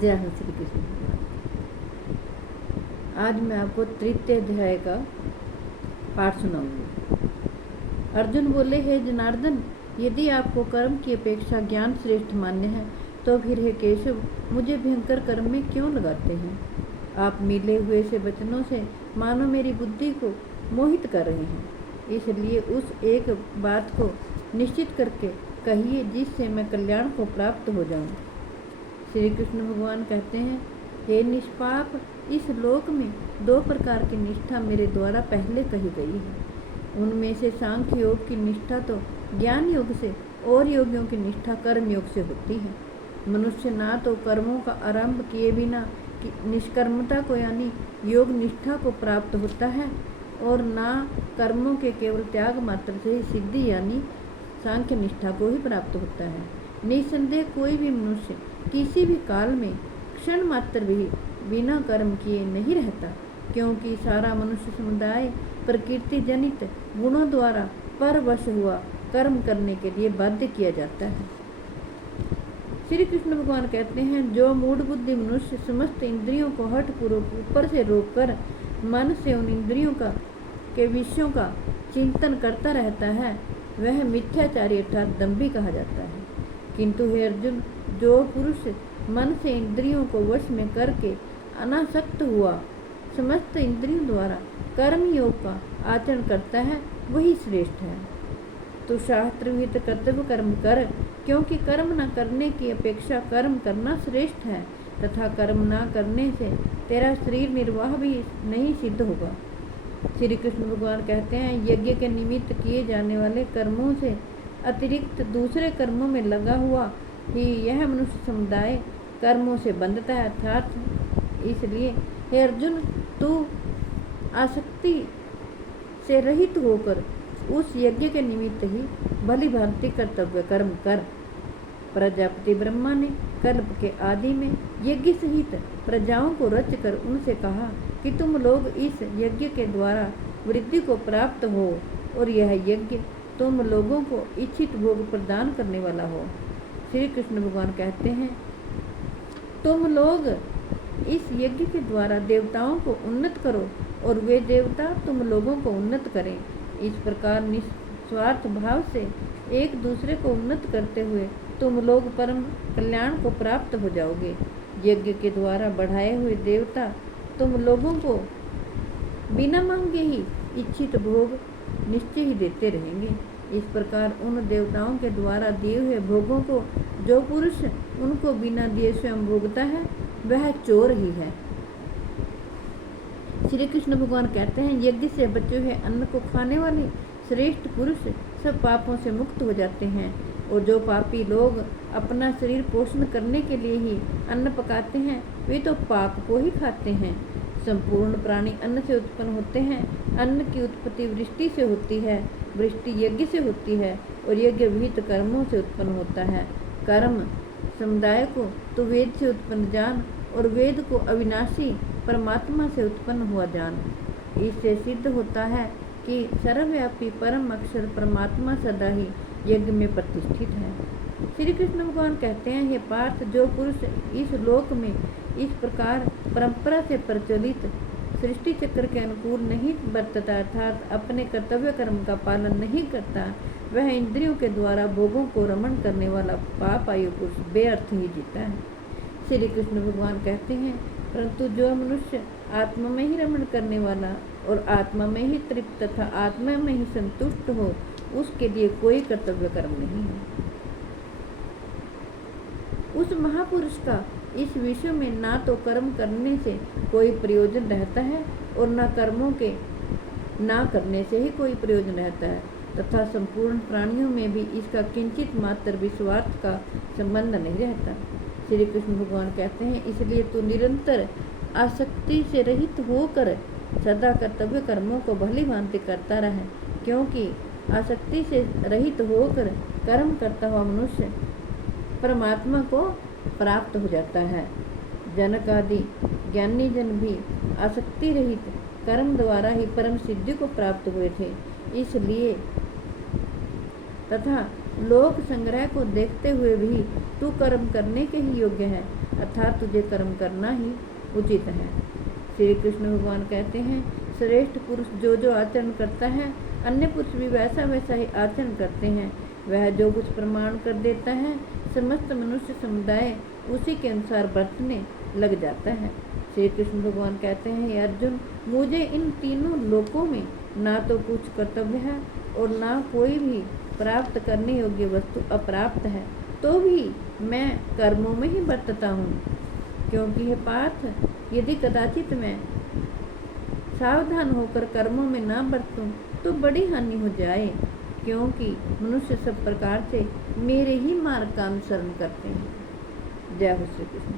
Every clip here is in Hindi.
जय हो श्री कृष्ण। आज मैं आपको तृतीय अध्याय का पाठ सुनाऊंगी। अर्जुन बोले, हे जनार्दन, यदि आपको कर्म की अपेक्षा ज्ञान श्रेष्ठ मान्य है तो फिर हे केशव, मुझे भयंकर कर्म में क्यों लगाते हैं? आप मिले हुए से वचनों से मानो मेरी बुद्धि को मोहित कर रहे हैं। इसलिए उस एक बात को निश्चित करके कहिए जिससे मैं कल्याण को प्राप्त हो जाऊं। श्री कृष्ण भगवान कहते हैं, हे निष्पाप, इस लोक में दो प्रकार की निष्ठा मेरे द्वारा पहले कही गई है। उनमें से सांख्य योग की निष्ठा तो ज्ञान योग से और योगियों की निष्ठा कर्म योग से होती है। मनुष्य ना तो कर्मों का आरंभ किए बिना निष्कर्मता को यानी योग निष्ठा को प्राप्त होता है और ना कर्मों के केवल त्याग मात्र से ही सिद्धि यानी सांख्य निष्ठा को ही प्राप्त होता है। निसंदेह कोई भी मनुष्य किसी भी काल में क्षण मात्र भी बिना कर्म किए नहीं रहता, क्योंकि सारा मनुष्य समुदाय प्रकृति जनित गुणों द्वारा परवश हुआ कर्म करने के लिए बाध्य किया जाता है। श्री कृष्ण भगवान कहते हैं, जो मूढ़ बुद्धि मनुष्य समस्त इंद्रियों को हठ पूर्वक ऊपर से रोककर मन से उन इंद्रियों के विषयों का चिंतन करता रहता है, वह मिथ्याचारी अर्थात दंभी कहा जाता है। किंतु हे अर्जुन, जो पुरुष मन से इंद्रियों को वश में करके अनासक्त हुआ समस्त इंद्रियों द्वारा कर्म योग का आचरण करता है, वही श्रेष्ठ है। तो शास्त्र विहित कर्तव्य कर्म कर, क्योंकि कर्म न करने की अपेक्षा कर्म करना श्रेष्ठ है, तथा कर्म न करने से तेरा शरीर निर्वाह भी नहीं सिद्ध होगा। श्री कृष्ण भगवान कहते हैं, यज्ञ के निमित्त किए जाने वाले कर्मों से अतिरिक्त दूसरे कर्मों में लगा हुआ ही यह मनुष्य समुदाय कर्मों से बंधता है। अर्थात इसलिए हे अर्जुन, तू आसक्ति से रहित होकर उस यज्ञ के निमित्त ही भली भांति कर्तव्य कर्म कर। प्रजापति ब्रह्मा ने कल्प के आदि में यज्ञ सहित प्रजाओं को रचकर उनसे कहा कि तुम लोग इस यज्ञ के द्वारा वृद्धि को प्राप्त हो और यह यज्ञ तुम लोगों को इच्छित भोग प्रदान करने वाला हो। श्री कृष्ण भगवान कहते हैं, तुम लोग इस यज्ञ के द्वारा देवताओं को उन्नत करो और वे देवता तुम लोगों को उन्नत करें। इस प्रकार निस्वार्थ भाव से एक दूसरे को उन्नत करते हुए तुम लोग परम कल्याण को प्राप्त हो जाओगे। यज्ञ के द्वारा बढ़ाए हुए देवता तुम लोगों को बिना मांगे ही इच्छित भोग निश्चय ही देते रहेंगे। इस प्रकार उन देवताओं के द्वारा दिए हुए भोगों को जो पुरुष उनको बिना दिए स्वयं भोगता है, वह चोर ही है। श्री कृष्ण भगवान कहते हैं, यज्ञ से बचे हुए अन्न को खाने वाले श्रेष्ठ पुरुष सब पापों से मुक्त हो जाते हैं, और जो पापी लोग अपना शरीर पोषण करने के लिए ही अन्न पकाते हैं, वे तो पाप को ही खाते हैं। संपूर्ण प्राणी अन्न से उत्पन्न होते हैं। अन्न की उत्पत्ति वृष्टि से होती है, वृष्टि यज्ञ से होती है और यज्ञ विहित कर्मों से उत्पन्न होता है। कर्म समुदाय को तो वेद से उत्पन्न जान और वेद को अविनाशी परमात्मा से उत्पन्न हुआ जान। इससे सिद्ध होता है कि सर्वव्यापी परम अक्षर परमात्मा सदा ही यज्ञ में प्रतिष्ठित है। श्री कृष्ण भगवान कहते हैं, हे पार्थ, जो पुरुष इस लोक में इस प्रकार परंपरा से प्रचलित सृष्टि चक्र के अनुकूल नहीं बरतता अर्थात अपने कर्तव्य कर्म का पालन नहीं करता, वह इंद्रियों के द्वारा भोगों को रमण करने वाला पाप आयु पुरुष बेअर्थ ही जीता है। श्री कृष्ण भगवान कहते हैं, परंतु जो मनुष्य आत्मा में ही रमण करने वाला और आत्मा में ही तृप्त तथा आत्मा में ही संतुष्ट हो, उसके लिए कोई कर्तव्य कर्म नहीं है। उस महापुरुष का इस विश्व में ना तो कर्म करने से कोई प्रयोजन रहता है और न कर्मों के ना करने से ही कोई प्रयोजन रहता है, तथा संपूर्ण प्राणियों में भी इसका किंचित मात्र विश्वार्थ का संबंध नहीं रहता। श्री कृष्ण भगवान कहते हैं, इसलिए तू निरंतर आसक्ति से रहित होकर सदा कर्तव्य कर्मों को भली भांति करता रहे, क्योंकि आसक्ति से रहित होकर कर्म करता हुआ मनुष्य परमात्मा को प्राप्त हो जाता है। जनक आदि ज्ञानी जन भी आसक्ति रहित कर्म द्वारा ही परम सिद्धि को प्राप्त हुए थे। इसलिए तथा लोक संग्रह को देखते हुए भी तू कर्म करने के ही योग्य है, अर्थात तुझे कर्म करना ही उचित है। श्री कृष्ण भगवान कहते हैं, श्रेष्ठ पुरुष जो जो आचरण करता है, अन्य पुरुष भी वैसा वैसा ही आचरण करते हैं। वह जो कुछ प्रमाण कर देता है, समस्त मनुष्य समुदाय उसी के अनुसार बरतने लग जाता है। श्री कृष्ण भगवान कहते हैं, हे अर्जुन, मुझे इन तीनों लोकों में ना तो कुछ कर्तव्य है और ना कोई भी प्राप्त करने योग्य वस्तु अप्राप्त है, तो भी मैं कर्मों में ही बरतता हूँ। क्योंकि हे पार्थ, यदि कदाचित मैं सावधान होकर कर्मों में ना बरतूं तो बड़ी हानि हो जाए, क्योंकि मनुष्य सब प्रकार से मेरे ही मार्ग का अनुसरण करते हैं। जय हो श्री कृष्ण।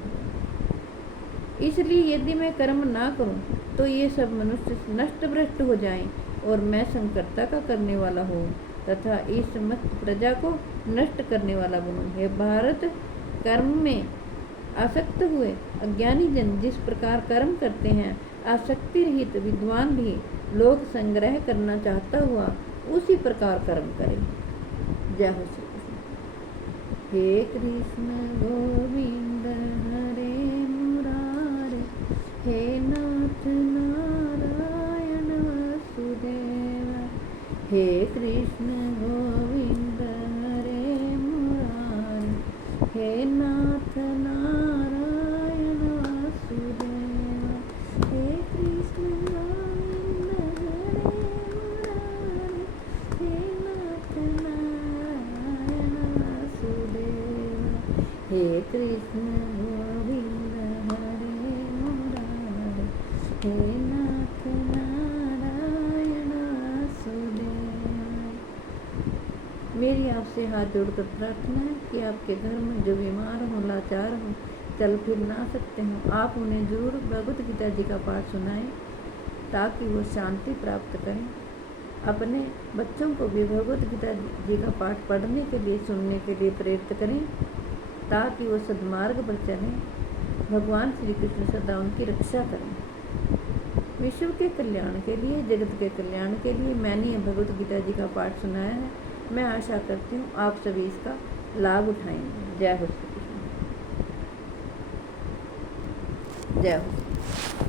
इसलिए यदि मैं कर्म ना करूं तो ये सब मनुष्य नष्ट भ्रष्ट हो जाएं और मैं संकर्ता का करने वाला हूँ तथा इस समस्त प्रजा को नष्ट करने वाला बनूं। हे भारत, कर्म में आसक्त हुए अज्ञानी जन जिस प्रकार कर्म करते हैं, आसक्ति रहित विद्वान भी लोक संग्रह करना चाहता हुआ उसी प्रकार कर्म करे। जय हो श्री कृष्ण। हे कृष्ण गोविंद हरे मुरारे, हे नाथ नारायण वासुदेव। हे कृष्ण गोविंद हरे मुरारे, हे नाथ नारायण वासुदेव। हे कृष्ण गोविंद हरे मुरारे, हे नाथ नारायण वासुदेव। हे कृष्ण गोविंद हरे मुरारे, हे नाथ नारायण वासुदेव। मेरी आपसे हाथ जोड़कर प्रार्थना है कि आपके घर में जो बीमार हों, लाचार हों, चल फिर ना सकते हों, आप उन्हें जरूर भगवत गीता जी का पाठ सुनाएं ताकि वो शांति प्राप्त करें। अपने बच्चों को भी भगवत गीता जी का पाठ पढ़ने के लिए, सुनने के लिए प्रेरित करें ताकि वो सद्मार्ग पर चलें। भगवान श्री कृष्ण सदा उनकी रक्षा करें। विश्व के कल्याण के लिए, जगत के कल्याण के लिए मैंने भगवत गीता जी का पाठ सुनाया है। मैं आशा करती हूँ आप सभी इसका लाभ उठाएंगे। जय हो श्री कृष्ण। जय हो।